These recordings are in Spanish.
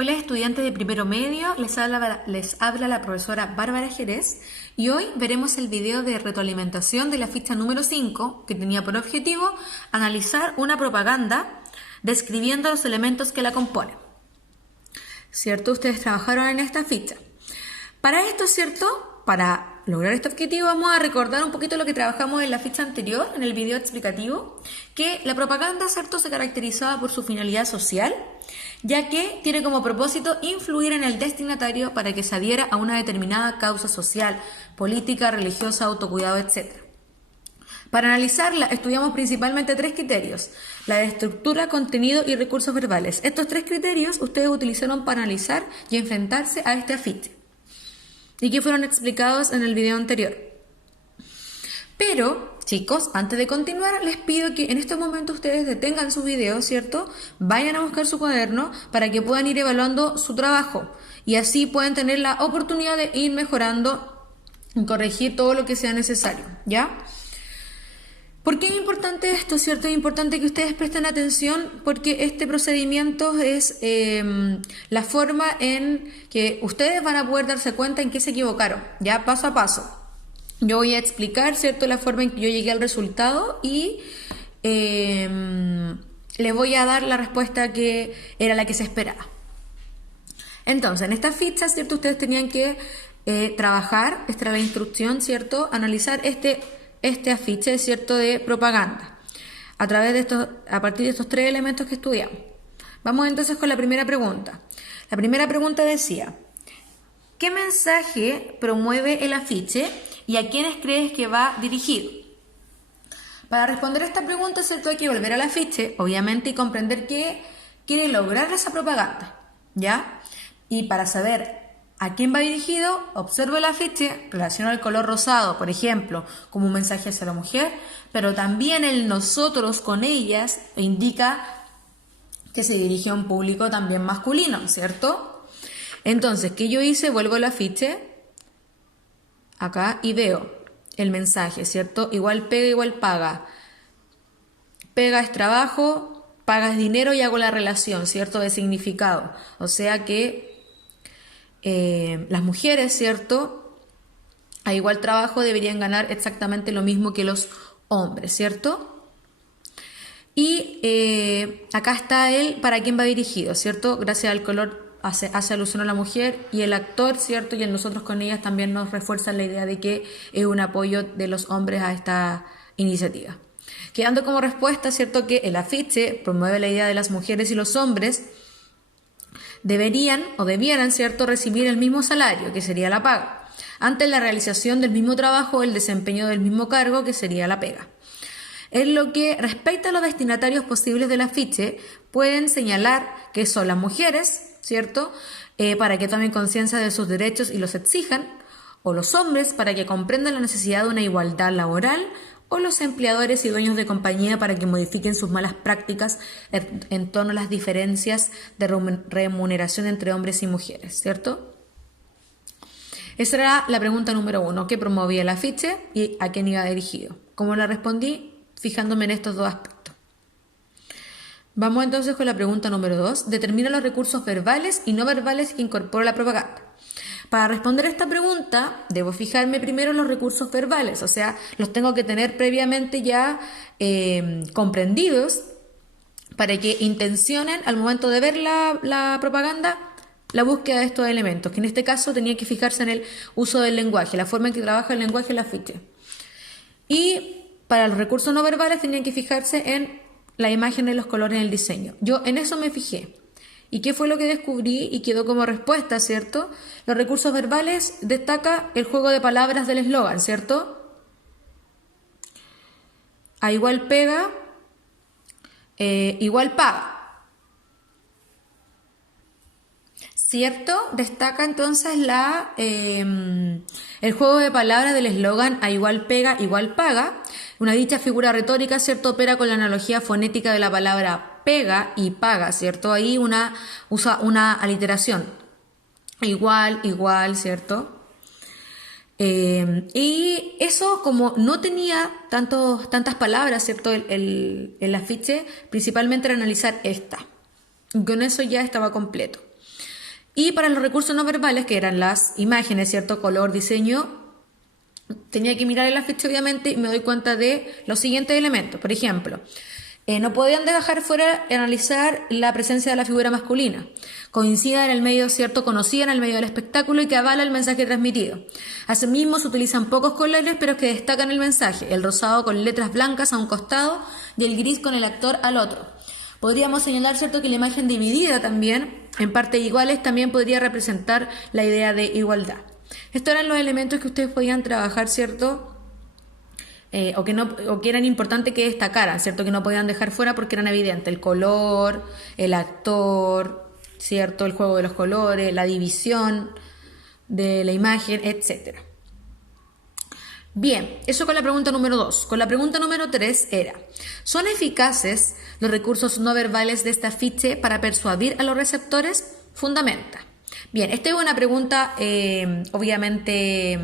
Hola estudiantes de primero medio, les habla la profesora Bárbara Jerez y hoy veremos el video de retroalimentación de la ficha número 5 que tenía por objetivo analizar una propaganda describiendo los elementos que la componen. ¿Cierto? Ustedes trabajaron en esta ficha. Para esto, ¿cierto? Para lograr este objetivo vamos a recordar un poquito lo que trabajamos en la ficha anterior, en el video explicativo, que la propaganda, ¿cierto?, se caracterizaba por su finalidad social, ya que tiene como propósito influir en el destinatario para que se adhiera a una determinada causa social, política, religiosa, autocuidado, etc. Para analizarla estudiamos principalmente tres criterios: la de estructura, contenido y recursos verbales. Estos tres criterios ustedes utilizaron para analizar y enfrentarse a este afiche, y que fueron explicados en el video anterior. Pero, chicos, antes de continuar, les pido que en estos momentos ustedes detengan su video, ¿cierto? Vayan a buscar su cuaderno para que puedan ir evaluando su trabajo y así pueden tener la oportunidad de ir mejorando y corregir todo lo que sea necesario, ¿ya? ¿Por qué es importante esto, cierto? Es importante que ustedes presten atención porque este procedimiento es la forma en que ustedes van a poder darse cuenta en qué se equivocaron, ya paso a paso. Yo voy a explicar, cierto, la forma en que yo llegué al resultado y les voy a dar la respuesta que era la que se esperaba. Entonces, en esta ficha, cierto, ustedes tenían que trabajar, esta era la instrucción, cierto, analizar este afiche, cierto, de propaganda a partir de estos tres elementos que estudiamos. Vamos entonces con la primera pregunta. La primera pregunta decía: ¿qué mensaje promueve el afiche y a quiénes crees que va dirigido? Para responder a esta pregunta, cierto, hay que volver al afiche, obviamente, y comprender qué quiere lograr esa propaganda, ¿ya? Y para saber ¿a quién va dirigido? Observo el afiche, relaciono el color rosado, por ejemplo, como un mensaje hacia la mujer, pero también el nosotros con ellas indica que se dirige a un público también masculino, ¿cierto? Entonces, ¿qué yo hice? Vuelvo al afiche, acá, y veo el mensaje, ¿cierto? Igual pega, igual paga. Pega es trabajo, paga es dinero y hago la relación, ¿cierto? De significado. O sea que las mujeres, ¿cierto?, a igual trabajo deberían ganar exactamente lo mismo que los hombres, ¿cierto? Y acá está el para quién va dirigido, ¿cierto? Gracias al color hace alusión a la mujer, y el actor, ¿cierto?, y el nosotros con ellas también nos refuerza la idea de que es un apoyo de los hombres a esta iniciativa. Quedando como respuesta, ¿cierto?, que el afiche promueve la idea de las mujeres y los hombres deberían o debieran, ¿cierto?, recibir el mismo salario, que sería la paga, ante la realización del mismo trabajo o el desempeño del mismo cargo, que sería la pega. En lo que respecta a los destinatarios posibles del afiche, pueden señalar que son las mujeres, ¿cierto?, para que tomen conciencia de sus derechos y los exijan, o los hombres para que comprendan la necesidad de una igualdad laboral, o los empleadores y dueños de compañía para que modifiquen sus malas prácticas en torno a las diferencias de remuneración entre hombres y mujeres, ¿cierto? Esa era la pregunta número 1, ¿qué promovía el afiche y a quién iba dirigido? ¿Cómo la respondí? Fijándome en estos dos aspectos. Vamos entonces con la pregunta número 2, determina los recursos verbales y no verbales que incorpora la propaganda. Para responder a esta pregunta, debo fijarme primero en los recursos verbales, o sea, los tengo que tener previamente ya comprendidos para que intencionen al momento de ver la propaganda la búsqueda de estos elementos, que en este caso tenía que fijarse en el uso del lenguaje, la forma en que trabaja el lenguaje en la afiche. Y para los recursos no verbales tenían que fijarse en la imagen y los colores en el diseño. Yo en eso me fijé. ¿Y qué fue lo que descubrí y quedó como respuesta, cierto? Los recursos verbales destaca el juego de palabras del eslogan, ¿cierto? A igual pega, igual paga. ¿Cierto? Destaca entonces el juego de palabras del eslogan a igual pega, igual paga. Una dicha figura retórica, ¿cierto?, opera con la analogía fonética de la palabra pega y paga, ¿cierto? Ahí usa una aliteración. Igual, igual, ¿cierto? Y eso, como no tenía tantas palabras, ¿cierto?, el afiche, principalmente era analizar esta. Con eso ya estaba completo. Y para los recursos no verbales, que eran las imágenes, ¿cierto? Color, diseño, tenía que mirar el afiche obviamente y me doy cuenta de los siguientes elementos. Por ejemplo, no podían dejar fuera analizar la presencia de la figura masculina. Coincida en el medio, ¿cierto? Conocida en el medio del espectáculo y que avala el mensaje transmitido. Asimismo, se utilizan pocos colores, pero que destacan el mensaje. El rosado con letras blancas a un costado y el gris con el actor al otro. Podríamos señalar, ¿cierto?, que la imagen dividida también, en partes iguales, también podría representar la idea de igualdad. Estos eran los elementos que ustedes podían trabajar, ¿cierto?, o que eran importantes que destacaran, ¿cierto?, que no podían dejar fuera porque eran evidentes. El color, el actor, ¿cierto?, el juego de los colores, la división de la imagen, etcétera. Bien, eso con la pregunta número 2. Con la pregunta número 3 era: ¿son eficaces los recursos no verbales de este afiche para persuadir a los receptores? Fundamenta. Bien, esta es una pregunta obviamente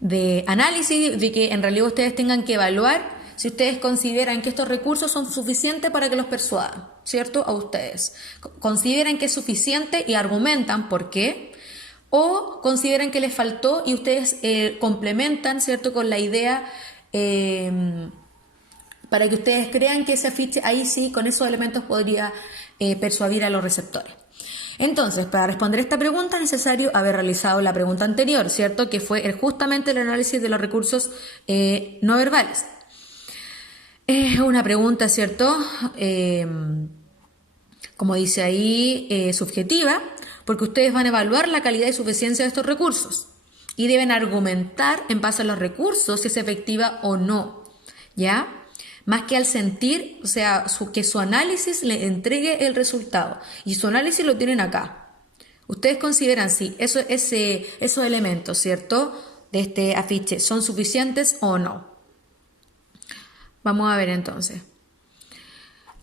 de análisis, de que en realidad ustedes tengan que evaluar si ustedes consideran que estos recursos son suficientes para que los persuadan, ¿cierto? A ustedes. Consideran que es suficiente y argumentan por qué. O consideran que les faltó y ustedes complementan, ¿cierto?, con la idea para que ustedes crean que ese afiche ahí sí, con esos elementos podría persuadir a los receptores. Entonces, para responder esta pregunta es necesario haber realizado la pregunta anterior, ¿cierto?, que fue justamente el análisis de los recursos no verbales. Es una pregunta, ¿cierto?, como dice ahí, subjetiva, porque ustedes van a evaluar la calidad y suficiencia de estos recursos y deben argumentar en base a los recursos si es efectiva o no, ¿ya? Más que al sentir, o sea, que su análisis le entregue el resultado, y su análisis lo tienen acá. Ustedes consideran si esos elementos, ¿cierto?, de este afiche son suficientes o no. Vamos a ver entonces.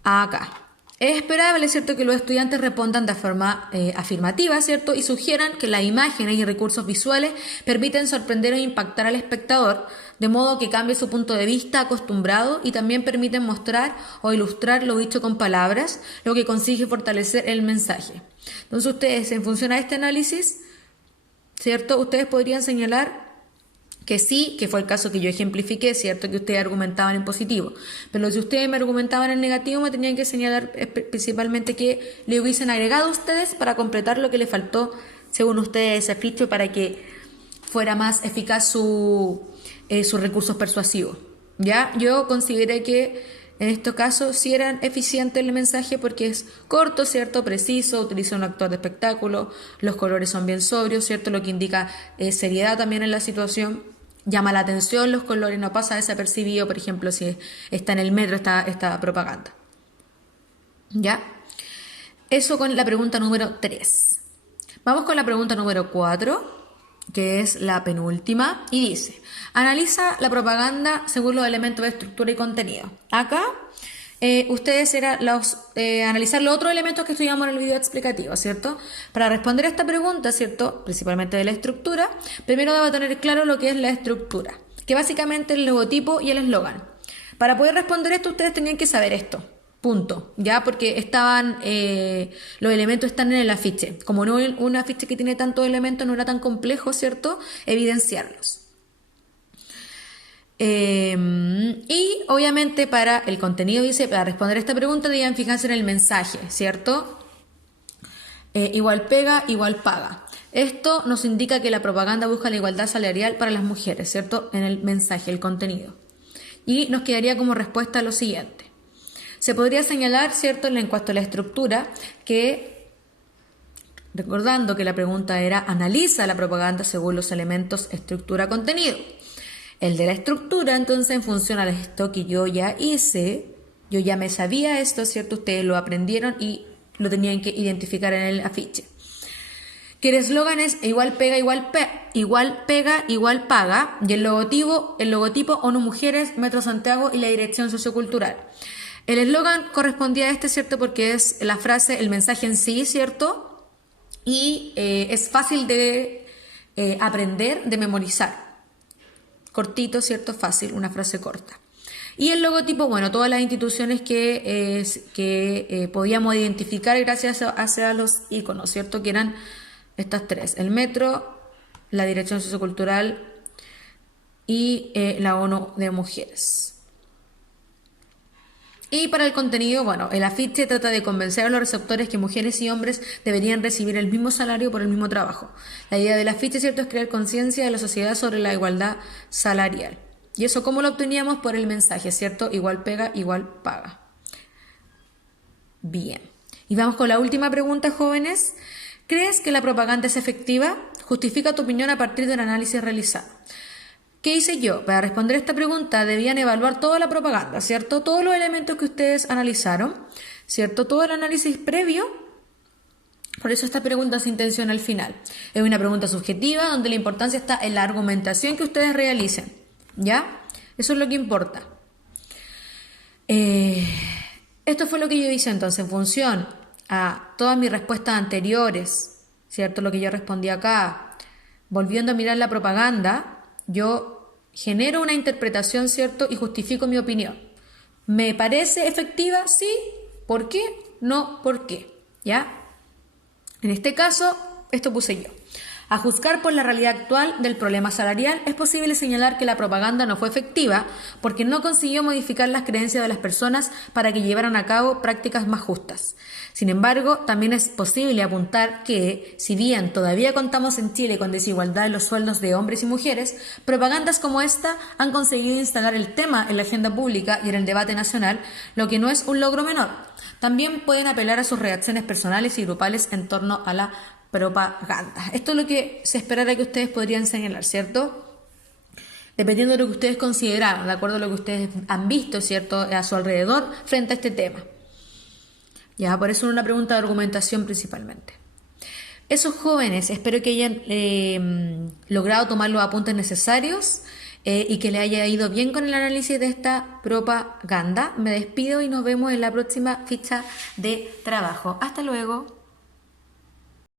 Acá. Es esperable, ¿cierto?, que los estudiantes respondan de forma afirmativa, ¿cierto?, y sugieran que las imágenes y recursos visuales permiten sorprender o impactar al espectador, de modo que cambie su punto de vista acostumbrado, y también permiten mostrar o ilustrar lo dicho con palabras, lo que consigue fortalecer el mensaje. Entonces ustedes, en función a este análisis, ¿cierto?, ustedes podrían señalar que sí, que fue el caso que yo ejemplifiqué, ¿cierto?, que ustedes argumentaban en positivo. Pero si ustedes me argumentaban en negativo, me tenían que señalar principalmente que le hubiesen agregado a ustedes para completar lo que le faltó, según ustedes, ese afiche, para que fuera más eficaz sus recursos persuasivos. ¿Ya? Yo consideré que en estos casos sí eran eficientes el mensaje porque es corto, ¿cierto?, preciso, utiliza un actor de espectáculo, los colores son bien sobrios, ¿cierto?, lo que indica seriedad también en la situación. Llama la atención los colores, no pasa desapercibido, por ejemplo, si está en el metro esta propaganda. ¿Ya? Eso con la pregunta número 3. Vamos con la pregunta número 4, que es la penúltima, y dice: analiza la propaganda según los elementos de estructura y contenido. Acá ustedes analizar los otros elementos que estudiamos en el video explicativo, ¿cierto? Para responder a esta pregunta, ¿cierto?, principalmente de la estructura, primero debo tener claro lo que es la estructura, que básicamente es el logotipo y el eslogan. Para poder responder esto, ustedes tenían que saber esto, punto, ¿ya? Porque los elementos están en el afiche. Como no es un afiche que tiene tantos elementos, no era tan complejo, ¿cierto?, evidenciarlos. Y obviamente para el contenido, dice, para responder a esta pregunta deben fijarse en el mensaje, ¿cierto? Igual pega, igual paga. Esto nos indica que la propaganda busca la igualdad salarial para las mujeres, ¿cierto?, en el mensaje, el contenido. Y nos quedaría como respuesta lo siguiente. Se podría señalar, ¿cierto?, en cuanto a la estructura, que, recordando que la pregunta era: analiza la propaganda según los elementos estructura-contenido. El de la estructura, entonces, en función a esto que yo ya hice, yo ya me sabía esto, ¿cierto? Ustedes lo aprendieron y lo tenían que identificar en el afiche. Que el eslogan es igual pega, igual paga, y el logotipo ONU Mujeres, Metro Santiago y la dirección sociocultural. El eslogan correspondía a este, ¿cierto?, porque es la frase, el mensaje en sí, ¿cierto? Y es fácil de aprender, de memorizar. Cortito, ¿cierto? Fácil, una frase corta. Y el logotipo, bueno, todas las instituciones que podíamos identificar gracias a los iconos, ¿cierto? Que eran estas tres: el Metro, la Dirección Sociocultural y la ONU de Mujeres. Y para el contenido, bueno, el afiche trata de convencer a los receptores que mujeres y hombres deberían recibir el mismo salario por el mismo trabajo. La idea del afiche, ¿cierto?, es crear conciencia de la sociedad sobre la igualdad salarial. ¿Y eso cómo lo obteníamos? Por el mensaje, ¿cierto? Igual pega, igual paga. Bien. Y vamos con la última pregunta, jóvenes. ¿Crees que la propaganda es efectiva? Justifica tu opinión a partir del análisis realizado. ¿Qué hice yo? Para responder esta pregunta debían evaluar toda la propaganda, ¿cierto? Todos los elementos que ustedes analizaron, ¿cierto? Todo el análisis previo. Por eso esta pregunta se intenciona al final. Es una pregunta subjetiva donde la importancia está en la argumentación que ustedes realicen, ¿ya? Eso es lo que importa. Esto fue lo que yo hice entonces en función a todas mis respuestas anteriores, ¿cierto? Lo que yo respondí acá, volviendo a mirar la propaganda, yo genero una interpretación, ¿cierto? Y justifico mi opinión. ¿Me parece efectiva? Sí. ¿Por qué? No, ¿por qué? ¿Ya? En este caso, esto puse yo. A juzgar por la realidad actual del problema salarial, es posible señalar que la propaganda no fue efectiva porque no consiguió modificar las creencias de las personas para que llevaran a cabo prácticas más justas. Sin embargo, también es posible apuntar que, si bien todavía contamos en Chile con desigualdad en los sueldos de hombres y mujeres, propagandas como esta han conseguido instalar el tema en la agenda pública y en el debate nacional, lo que no es un logro menor. También pueden apelar a sus reacciones personales y grupales en torno a la propaganda. Esto es lo que se esperara que ustedes podrían señalar, ¿cierto? Dependiendo de lo que ustedes consideraron, de acuerdo a lo que ustedes han visto, ¿cierto?, a su alrededor frente a este tema. Ya, por eso es una pregunta de argumentación principalmente. Esos jóvenes, espero que hayan logrado tomar los apuntes necesarios y que les haya ido bien con el análisis de esta propaganda. Me despido y nos vemos en la próxima ficha de trabajo. Hasta luego.